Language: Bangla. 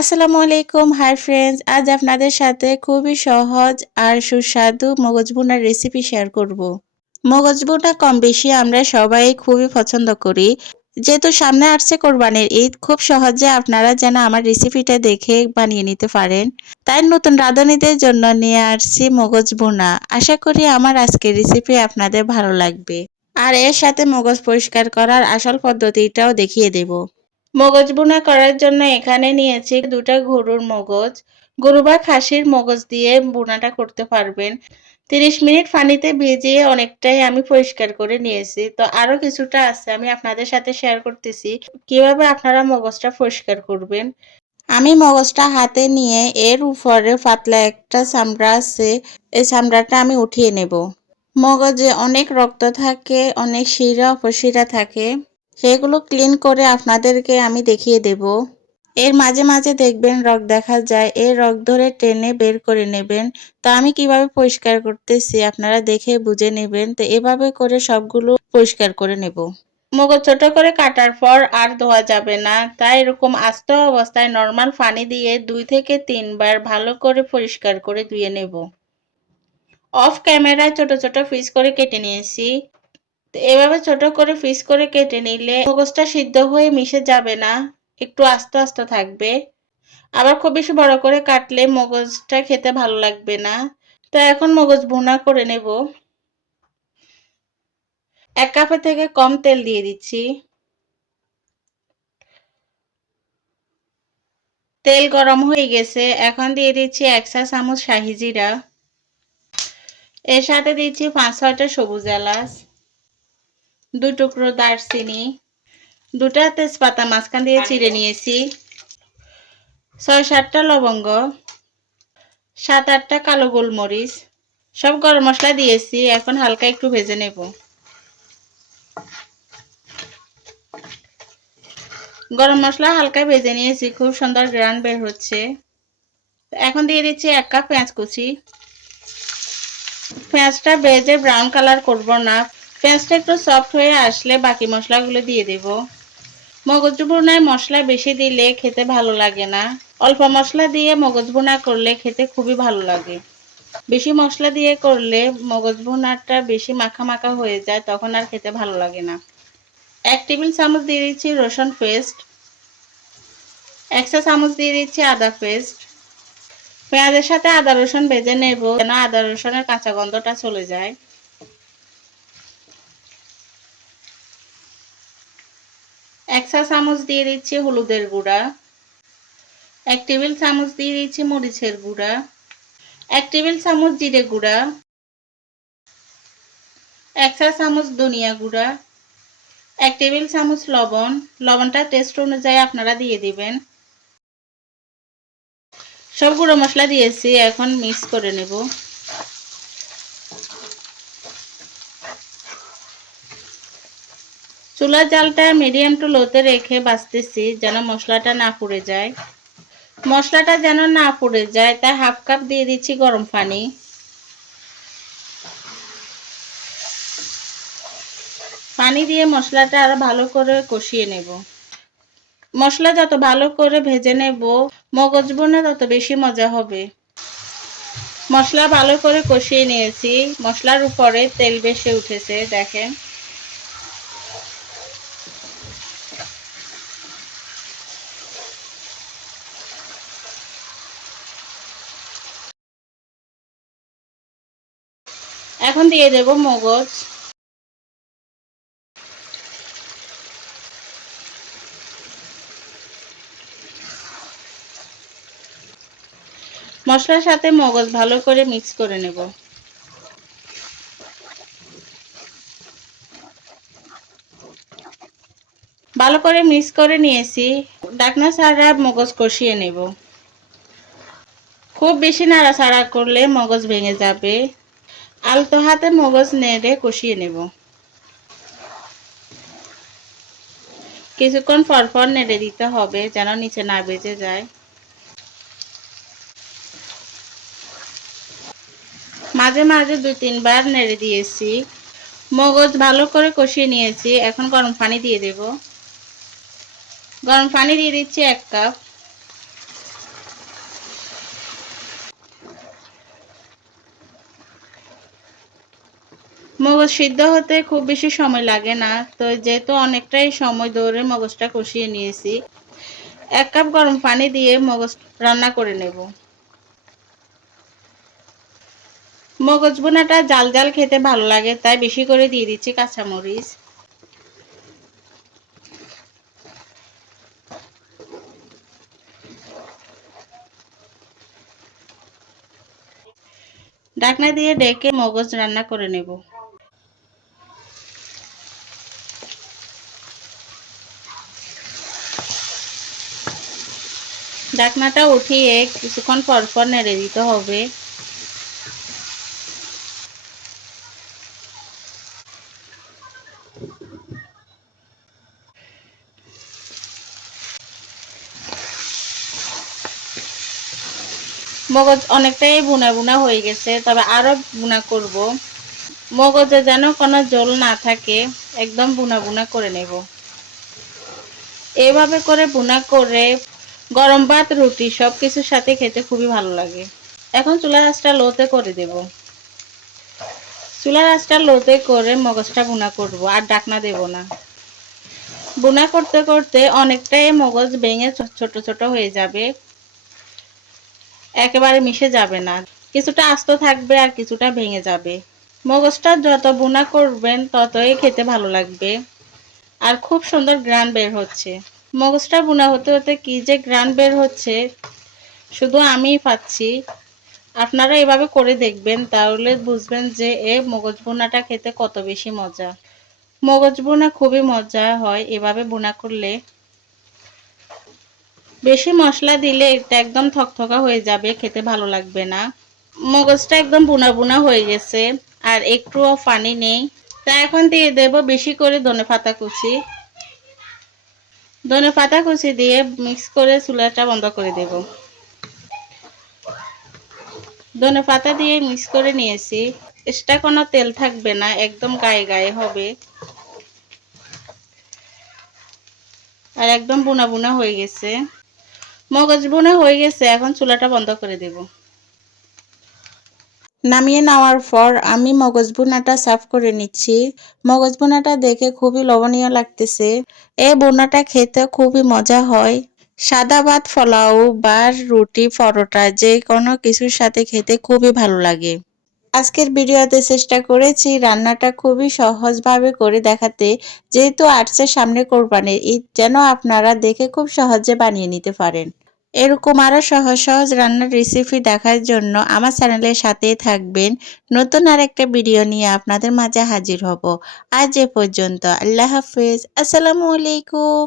আসসালামু আলাইকুম, হাই ফ্রেন্ডস। আজ আপনাদের সাথে খুবই সহজ আর সুস্বাদু মগজ ভুনার রেসিপি শেয়ার করব। মগজ ভুনা কম বেশি আমরা সবাই খুবই পছন্দ করি। যেহেতু সামনে আসছে কোরবানির ঈদ, খুব সহজে আপনারা যেন আমার রেসিপিটা দেখে বানিয়ে নিতে পারেন। তাই নতুন রাঁধুনিদের জন্য নিয়ে আসছি মগজ ভুনা। আশা করি আমার আজকের রেসিপি আপনাদের ভালো লাগবে। আর এর সাথে মগজ পরিষ্কার করার আসল পদ্ধতিটাও দেখিয়ে দেব। মগজ ভুনা করার জন্য এখানে নিয়েছি দুটা গরুর মগজ। গরু বা খাসির মগজ দিয়ে ভুনাটা করতে পারবেন। 30 মিনিট পানিতে ভিজিয়ে অনেকটাই আমি পরিষ্কার করে নিয়েছি। তো আরো কিছুটা আছে, আমি আপনাদের সাথে শেয়ার করতেছি কিভাবে আপনারা মগজটা পরিষ্কার করবেন। আমি মগজটা হাতে নিয়ে এর উপরে পাতলা একটা চামড়া আছে, এই চামড়াটা আমি উঠিয়ে নেব। মগজে অনেক রক্ত থাকে, অনেক শিরা উপশিরা থাকে, সেগুলো ক্লিন করে আপনাদেরকে আমি দেখিয়ে দেব। এর মাঝে মাঝে দেখবেন রগ দেখা যায়, এই রগ ধরে টেনে বের করে নেবেন। তো আমি কিভাবে পরিষ্কার করতেছি আপনারা দেখে বুঝে নেবেন। তো এভাবে করে সবগুলো পরিষ্কার করে নেব। মগজ ছোট করে কাটার পর আর ধোয়া যাবে না, তাই এরকম আস্ত অবস্থায় নর্মাল পানি দিয়ে 2 থেকে 3 বার ভালো করে পরিষ্কার করে ধুয়ে নেব। অফ ক্যামেরায় ছোট ছোট পিস করে কেটে নিয়েছি। এভাবে ছোট করে পিস করে কেটে নিলে মগজটা সিদ্ধ হয়ে মিশে যাবে না, একটু আস্ত আস্ত থাকবে। আবার খুব বেশি বড় করে কাটলে মগজটা খেতে ভালো লাগবে না। তো এখন মগজ ভুনা করে নেব। 1 কাপের থেকে কম তেল দিয়ে দিচ্ছি। তেল গরম হয়ে গেছে, এখন দিয়ে দিচ্ছি 1 চা চামচ শাহি জিরা। এর সাথে দিচ্ছি 5-6টা সবুজ এলাচ, 2 টুকরো দারচিনি, 2টা তেজপাতা মাঝখান দিয়ে চিড়ে নিয়েছি, 6-7টা লবঙ্গ, 7-8টা কালো গোলমরিচ। সব গরম মশলা দিয়েছি, এখন হালকা একটু ভেজে নেব। গরম মশলা হালকা ভেজে নিয়েছি, খুব সুন্দর ঘ্রাণ বের হচ্ছে। এখন দিয়ে দিচ্ছি 1 কাপ পেঁয়াজ কুচি। পেঁয়াজটা ভেজে ব্রাউন কালার করব না, পেঁয়াজটা একটু সফট হয়ে আসলে বাকি মশলাগুলো দিয়ে দেব। মগজ ভুনায় মশলা বেশি দিলে খেতে ভালো লাগে না, অল্প মশলা দিয়ে মগজ ভুনা করলে খেতে খুবই ভালো লাগে। বেশি মশলা দিয়ে করলে মগজ ভুনাটা বেশি মাখা মাখা হয়ে যায়, তখন আর খেতে ভালো লাগে না। 1 টেবিল চামচ দিয়ে দিচ্ছি রসুন পেস্ট, 1 চা চামচ দিয়ে দিচ্ছি আদা পেস্ট। পেঁয়াজের সাথে আদা রসুন ভেজে নেব, যেন আদা রসুনের কাঁচা গন্ধটা চলে যায়। 1 চা চামচ দিয়ে দিচ্ছি হলুদের গুঁড়া, 1 টেবিল চামচ দিয়ে দিচ্ছি মরিচের গুঁড়া, 1 টেবিল চামচ জিরে গুঁড়া, 1 চা চামচ ধনিয়া গুঁড়া, 1 টেবিল চামচ লবণ। লবণটা টেস্ট অনুযায়ী আপনারা দিয়ে দিবেন। সব গুঁড়ো মশলা দিয়েছি, এখন মিক্স করে নেব। চুলার জালটা মিডিয়াম টু লোতে রেখে ভাজতেছি, যেন মশলাটা না পুড়ে যায়। মশলাটা যেন না পুড়ে যায় তাই 1/2 কাপ দিয়ে দিচ্ছি গরম পানি। পানি দিয়ে মশলাটা আরো ভালো করে কষিয়ে নেব। মশলা যত ভালো করে ভেজে নেব, মগজ ভুনা তত বেশি মজা হবে। মশলা ভালো করে কষিয়ে নিয়েছি, মশলার উপরে তেল ভেসে উঠেছে, দেখেন। এখন দিয়ে দেব মগজ। মশলার সাথে মগজ ভালো করে মিক্স করে নেব। ভালো করে মিক্স করে নিয়েছি, ঢাকনা ছাড়া মগজ কষিয়ে নেব। খুব বেশি নাড়াচাড়া করলে মগজ ভেঙে যাবে, আলতো হাতে মগজ নেড়ে কষিয়ে নেব। কিছুক্ষণ পর পর নেড়ে দিতে হবে, যেন নিচে না বেজে যায়। মাঝে মাঝে 2-3 বার নেড়ে দিয়েছি। মগজ ভালো করে কষিয়ে নিয়েছি, এখন গরম পানি দিয়ে দেব। গরম পানি দিয়ে দিচ্ছি 1 কাপ। মগজ সিদ্ধ হতে খুব বেশি সময় লাগে না, তো যেহেতু অনেকটাই সময় ধরে মগজটা কষিয়ে নিয়েছি, 1 কাপ গরম পানি দিয়ে মগজ রান্না করে নেব। মগজ ভুনাটা জাল জাল খেতে ভালো লাগে, তাই বেশি করে দিয়ে দিচ্ছি কাঁচামরিচ। ঢাকনা দিয়ে ঢেকে মগজ রান্না করে নেব। ঢাকনাটা উঠিয়ে কিছুক্ষণ পর পর নেড়ে দিতে হবে। মগজ অনেকটাই বুনা বুনা হয়ে গেছে, তবে আরো বুনা করব। মগজে যেন কোনো জল না থাকে, একদম বুনা বুনা করে নেব। এভাবে করে বুনা করে গরম ভাত, রুটি সবকিছুর সাথে খেতে খুবই ভালো লাগে। এখন চুলার আঁচটা লোতে করে দেব। চুলার আঁচটা লোতে করে মগজটা বুনা করব, আর ঢাকনা দেব না। বুনা করতে করতে অনেকটাই মগজ ভেঙে ছোট ছোট হয়ে যাবে, একেবারে মিশে যাবে না, কিছুটা আস্ত থাকবে আর কিছুটা ভেঙে যাবে। মগজটা যত বুনা করবেন ততই খেতে ভালো লাগবে, আর খুব সুন্দর গ্রান বের হচ্ছে। মগজটা বুনা হতে হতে কি যে গ্রান বের হচ্ছে, শুধু আমিই পাচ্ছি। আপনারা এভাবে করে দেখবেন, তাহলে বুঝবেন যে মগজ ভুনাটা খেতে কত বেশি মজা। মগজ ভুনা খুবই মজা হয় এভাবে ভুনা করলে। বেশি মশলা দিলে এটা একদম থকথকা হয়ে যাবে, খেতে ভালো লাগবে না। মগজটা একদম বুনা বুনা হয়ে গেছে, আর একটুও পানি নেই। তা এখন দিয়ে দেব বেশি করে ধনেপাতা কুচি। ধনেপাতা কুচি দিয়ে মিক্স করে চুলাটা বন্ধ করে দেব। ধনেপাতা দিয়ে মিক্স করে নিয়েছি। এক্সট্রা কোনো তেল থাকবে না, একদম গায়ে গায়ে হবে, আর একদম বুনা বুনা হয়ে গেছে। মগজ বুনা হয়ে গেছে, এখন চুলাটা বন্ধ করে দেব। নামিয়ে নেওয়ার পর আমি মগজ ভুনাটা সার্ভ করে নিচ্ছি। মগজ ভুনাটা দেখে খুবই লোভনীয় লাগতেছে। এই ভুনাটা খেতে খুবই মজা হয়। সাদা ভাত, পোলাও বা রুটি, পরোটা যে কোনো কিছুর সাথে খেতে খুবই ভালো লাগে। আজকের ভিডিওতে চেষ্টা করেছি রান্নাটা খুবই সহজভাবে করে দেখাতে, যেহেতু আসছে সামনে কোরবানির ঈদ, যেন আপনারা দেখে খুব সহজে বানিয়ে নিতে পারেন। এরকম আরও সহজ সহজ রান্নার রেসিপি দেখার জন্য আমার চ্যানেলের সাথেই থাকবেন। নতুন আরেকটা ভিডিও নিয়ে আপনাদের মাঝে হাজির হব। আজ এ পর্যন্ত। আল্লাহ হাফেজ। আসসালামু আলাইকুম।